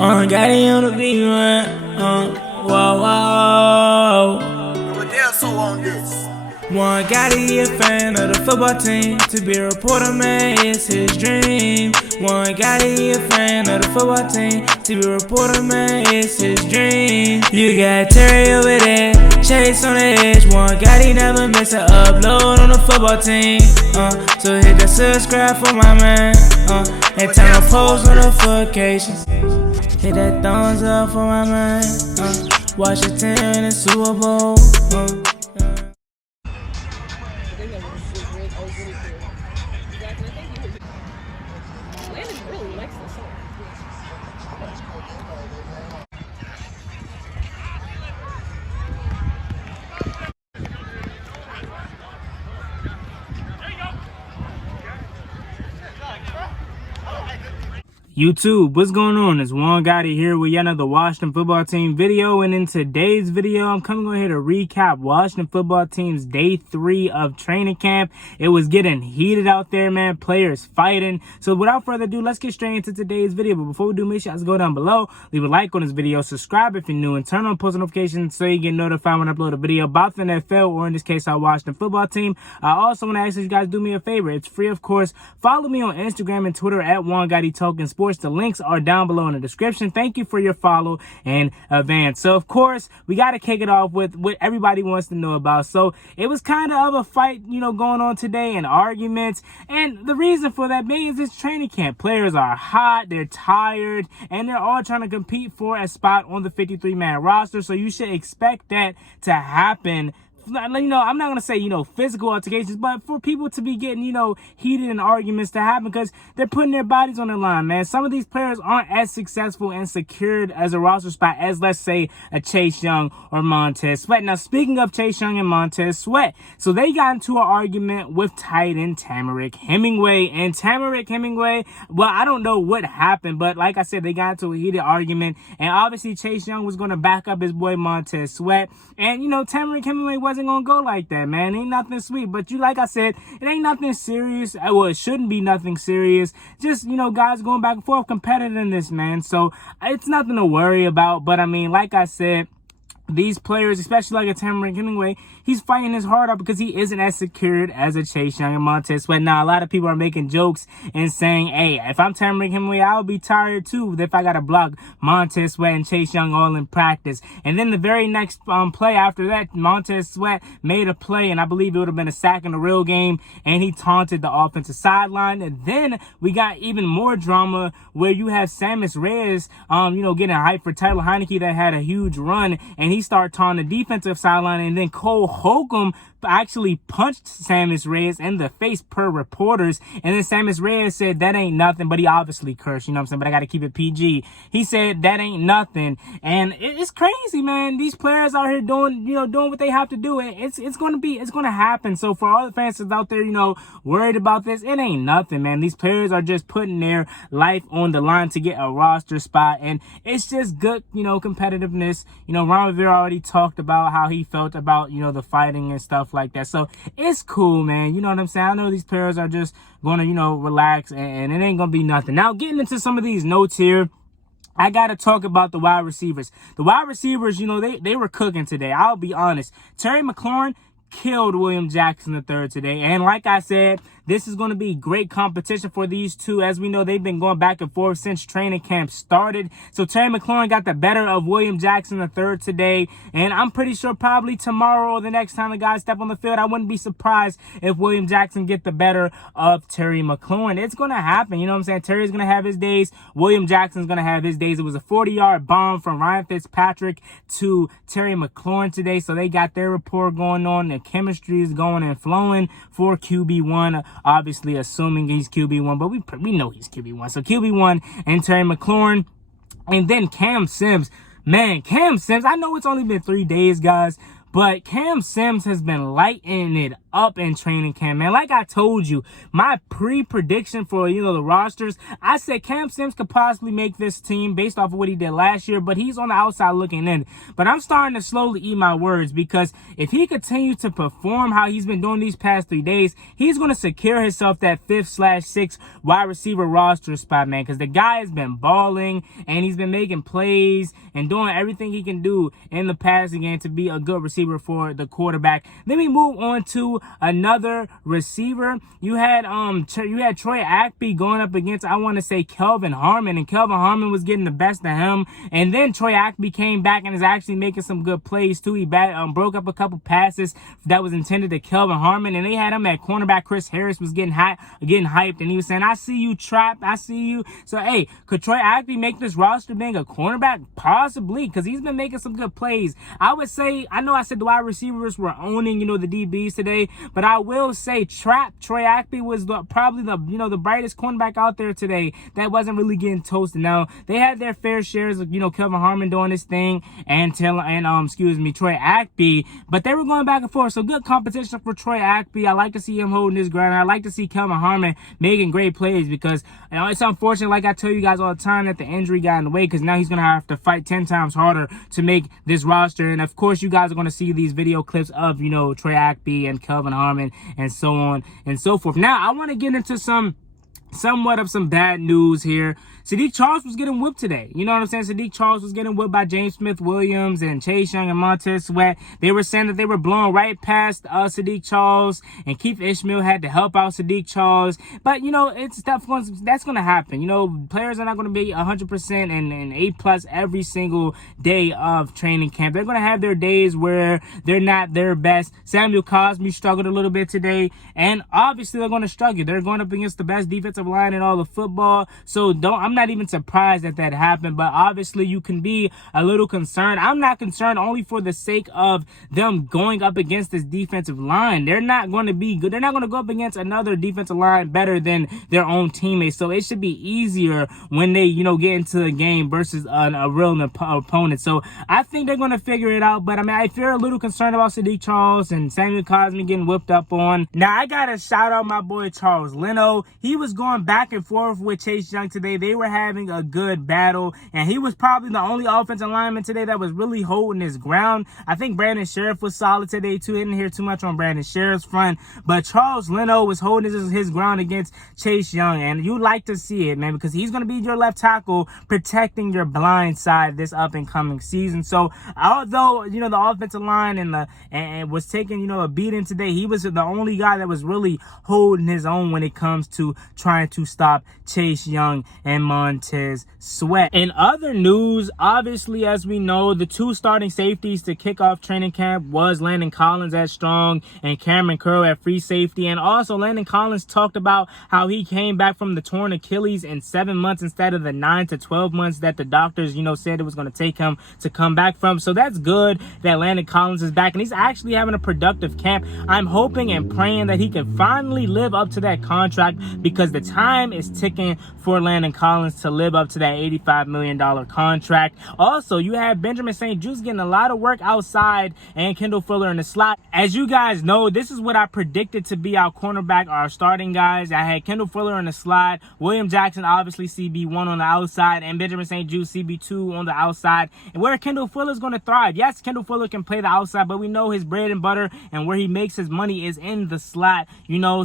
Got it on the beat, man. Whoa, whoa. But they're so on this. One gotta be a fan of the football team. To be a reporter, man, it's his dream. One gotta be a fan of the football team. To be a reporter, man, it's his dream. You got Terry over there, Chase on the edge. One gotta never miss an upload on the football team. So hit the subscribe for my man. And turn on post notifications. Hit that thumbs up for my man. Watch the team in the Super Bowl. Really likes this song. YouTube, what's going on? It's Juan Gotti here with yet another Washington football team video, and in today's video I'm coming on here to recap Washington football team's day 3 of training camp. It was getting heated out there, man, players fighting. So without further ado, let's get straight into today's video. But before we do, make sure you guys go down below, leave a like on this video, subscribe if you're new, and turn on post notifications so you get notified when I upload a video about the NFL, or in this case our Washington football team. I also want to ask you guys do me a favor. It's free, of course. Follow me on Instagram and Twitter at JGTS. The links are down below in the description. Thank you for your follow in advance. So of course we got to kick it off with what everybody wants to know about. So it was kind of a fight, going on today, and arguments, and the reason for that being is it's training camp. Players are hot, they're tired, and they're all trying to compete for a spot on the 53-man roster. So you should expect that to happen. I'm not going to say, physical altercations, but for people to be getting, heated in arguments to happen because they're putting their bodies on the line, man. Some of these players aren't as successful and secured as a roster spot as, let's say, a Chase Young or Montez Sweat. Now, speaking of Chase Young and Montez Sweat, so they got into an argument with tight end Tamarick Hemingway. And Tamarick Hemingway, well, I don't know what happened, but like I said, they got into a heated argument. And obviously, Chase Young was going to back up his boy Montez Sweat. And, Tamarick Hemingway wasn't gonna go like that, man. Ain't nothing sweet, but like I said, it ain't nothing serious. Well, it shouldn't be nothing serious. Just, guys going back and forth, competitiveness, man. So it's nothing to worry about. But I mean, like I said, these players, especially like a Tamarick Hemingway, he's fighting his heart out because he isn't as secured as a Chase Young and Montez Sweat. Now, a lot of people are making jokes and saying, hey, if I'm Tamarick Hemingway, I'll be tired too if I got to block Montez Sweat and Chase Young all in practice. And then the very next play after that, Montez Sweat made a play, and I believe it would have been a sack in the real game, and he taunted the offensive sideline. And then we got even more drama where you have Sammis Reyes, getting hyped for Tyler Heineke that had a huge run, and he started taunting the defensive sideline, and then Cole Holcomb actually punched Sammis Reyes in the face per reporters. And then Sammis Reyes said that ain't nothing, but he obviously cursed, you know what I'm saying, but I got to keep it PG. He said that ain't nothing, and it's crazy, man. These players out here doing what they have to do. It's going to happen. So for all the fans that's out there, worried about this, it ain't nothing, man. These players are just putting their life on the line to get a roster spot, and it's just good, competitiveness. Ron Rivera already talked about how he felt about, the fighting and stuff like that. So it's cool, man. You know what I'm saying? I know these players are just going to, relax, and it ain't going to be nothing. Now, getting into some of these notes here, I got to talk about the wide receivers. The wide receivers, they were cooking today. I'll be honest. Terry McLaurin killed William Jackson III today. And like I said, this is going to be great competition for these two. As we know, they've been going back and forth since training camp started. So Terry McLaurin got the better of William Jackson III today. And I'm pretty sure probably tomorrow or the next time the guys step on the field, I wouldn't be surprised if William Jackson get the better of Terry McLaurin. It's going to happen. You know what I'm saying? Terry's going to have his days. William Jackson's going to have his days. It was a 40-yard bomb from Ryan Fitzpatrick to Terry McLaurin today. So they got their rapport going on. The chemistry is going and flowing for QB1. Obviously, assuming he's QB1, but we know he's QB1. So QB1 and Terry McLaurin. And then Cam Sims. Man, Cam Sims, I know it's only been 3 days, guys, but Cam Sims has been lighting it up in training camp, man. Like I told you, my pre-prediction for, the rosters, I said Cam Sims could possibly make this team based off of what he did last year, but he's on the outside looking in. But I'm starting to slowly eat my words, because if he continues to perform how he's been doing these past 3 days, he's going to secure himself that 5th/6th wide receiver roster spot, man, because the guy has been balling and he's been making plays and doing everything he can do in the passing game to be a good receiver for the quarterback. Then we move on to another receiver. You had Troy Apke going up against, I want to say, Kelvin Harmon, and Kelvin Harmon was getting the best of him. And then Troy Apke came back and is actually making some good plays too. He broke up a couple passes that was intended to Kelvin Harmon, and they had him at cornerback. Chris Harris was getting hyped, and he was saying, "I see you, Trap. I see you." So hey, could Troy Apke make this roster being a cornerback? Possibly, because he's been making some good plays. I would say, I know I said the wide receivers were owning, the DBs today, but I will say Troy Apke was probably the brightest cornerback out there today that wasn't really getting toasted. Now, they had their fair shares of, Kelvin Harmon doing his thing and Troy Apke, but they were going back and forth. So good competition for Troy Apke. I like to see him holding his ground. I like to see Kelvin Harmon making great plays, because it's unfortunate, like I tell you guys all the time, that the injury got in the way, because now he's going to have to fight 10 times harder to make this roster. And of course, you guys are going to see these video clips of, Troy Apke and Kelvin Harmon and so on and so forth. Now, I want to get into somewhat of some bad news here. Sadiq Charles was getting whipped today. You know what I'm saying? Sadiq Charles was getting whipped by James Smith-Williams and Chase Young and Montez Sweat. They were saying that they were blowing right past Sadiq Charles, and Keith Ishmael had to help out Sadiq Charles. But, that's going to happen. Players are not going to be 100% and A+ every single day of training camp. They're going to have their days where they're not their best. Samuel Cosmi struggled a little bit today, and obviously they're going to struggle. They're going up against the best defensive line in all of football. So I'm not even surprised that happened, but obviously you can be a little concerned. I'm not concerned only for the sake of them going up against this defensive line. They're not going to be good. They're not going to go up against another defensive line better than their own teammates. So it should be easier when they, get into the game versus a real opponent. So I think they're going to figure it out. But if you're a little concerned about Sadiq Charles and Samuel Cosmi getting whipped up on, now I got to shout out my boy Charles Leno. He was going back and forth with Chase Young today. They were having a good battle, and he was probably the only offensive lineman today that was really holding his ground. I think Brandon Sheriff was solid today too. Didn't hear too much on Brandon Sheriff's front, but Charles Leno was holding his ground against Chase Young, and you like to see it, man, because he's going to be your left tackle protecting your blind side this up and coming season. So although the offensive line and was taking a beating today, he was the only guy that was really holding his own when it comes to trying to stop Chase Young and Montez Sweat. In other news, obviously, as we know, the two starting safeties to kick off training camp was Landon Collins at strong and Cameron Curl at free safety. And also, Landon Collins talked about how he came back from the torn Achilles in 7 months instead of the 9 to 12 months that the doctors, said it was going to take him to come back from. So that's good that Landon Collins is back, and he's actually having a productive camp. I'm hoping and praying that he can finally live up to that contract, because the time is ticking for Landon Collins to live up to that $85 million contract. Also, you have Benjamin St-Juste getting a lot of work outside and Kendall Fuller in the slot. As you guys know, this is what I predicted to be our cornerback, our starting guys. I had Kendall Fuller in the slot, William Jackson, obviously CB1 on the outside, and Benjamin St-Juste CB2 on the outside. And where Kendall Fuller is going to thrive. Yes, Kendall Fuller can play the outside, but we know his bread and butter and where he makes his money is in the slot,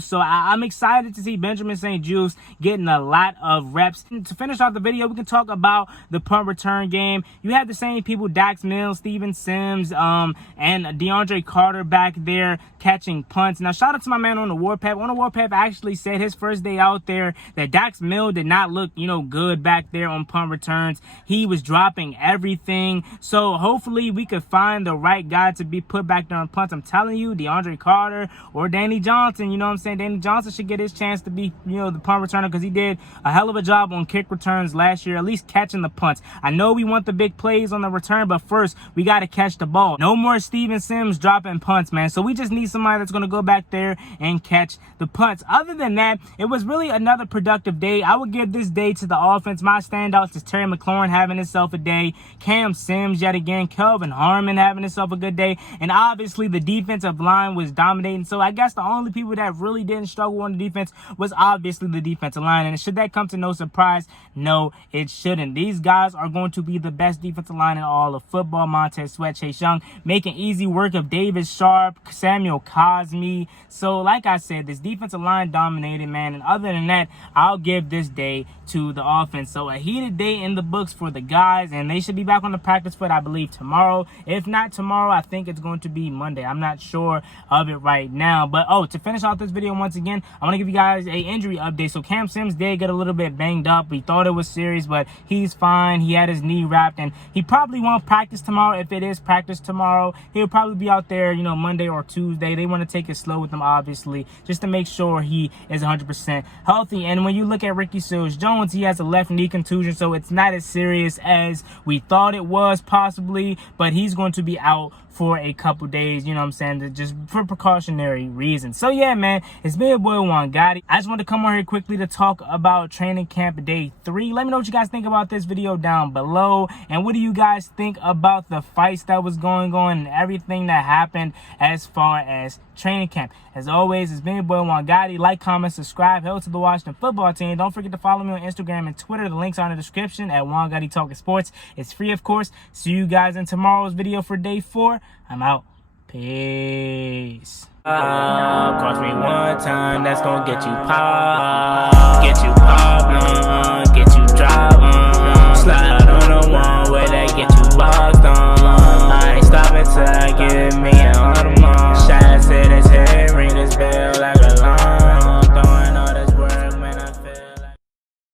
So I'm excited to see Benjamin St-Juste getting a lot of reps. And to finish off the video, we can talk about the punt return game. You have the same people, Dax Mills, Steven Sims, and DeAndre Carter back there catching punts. Now, shout out to my man on the Warpath. On the Warpath actually said his first day out there that Dax Mills did not look, good back there on punt returns. He was dropping everything. So hopefully we could find the right guy to be put back there on punts. I'm telling you, DeAndre Carter or Danny Johnson, Danny Johnson should get his chance to be, the punt returner because he did a hell of a job on kick returns last year, at least catching the punts. I know we want the big plays on the return, but first we got to catch the ball. No more Steven Sims dropping punts, man. So we just need somebody that's going to go back there and catch the punts. Other than that, it was really another productive day. I would give this day to the offense. My standouts is Terry McLaurin having himself a day, Cam Sims yet again, Kelvin Harmon having himself a good day, and obviously the defensive line was dominating. So I guess the only people that really didn't struggle on the defense was obviously the defensive line. And should that come to no surprise? No, it shouldn't. These guys are going to be the best defensive line in all of football. Montez Sweat, Chase Young making easy work of David Sharp, Samuel Cosme. So like I said, this defensive line dominated, man. And other than that, I'll give this day to the offense. So a heated day in the books for the guys, and they should be back on the practice foot, I believe, tomorrow. If not tomorrow, I think it's going to be Monday. I'm not sure of it right now. But to finish off this video once again, I want to give you guys a injury update. So Cam Sims did get a little bit banged up. We thought it was serious, but he's fine. He had his knee wrapped, and he probably won't practice tomorrow. If it is practice tomorrow, he'll probably be out there, Monday or Tuesday. They want to take it slow with him, obviously, just to make sure he is 100% healthy. And when you look at Ricky Seals-Jones, he has a left knee contusion, so it's not as serious as we thought it was possibly, but he's going to be out for a couple days, just for precautionary reasons. So yeah, man, it's been your boy Juan Gotti. I just want to come on here quickly to talk about training camp day 3. Let me know what you guys think about this video down below, and what do you guys think about the fights that was going on and everything that happened as far as training camp. As always, it's been your boy Juan Gotti. Like, comment, subscribe, help to the Washington football team. Don't forget to follow me on Instagram and Twitter. The links are in the description at Juan Gotti Talking Sports. It's free, of course. See you guys in tomorrow's video for day 4. I'm out. Peace. Cross me one time, that's gonna get you popped. Get you popped.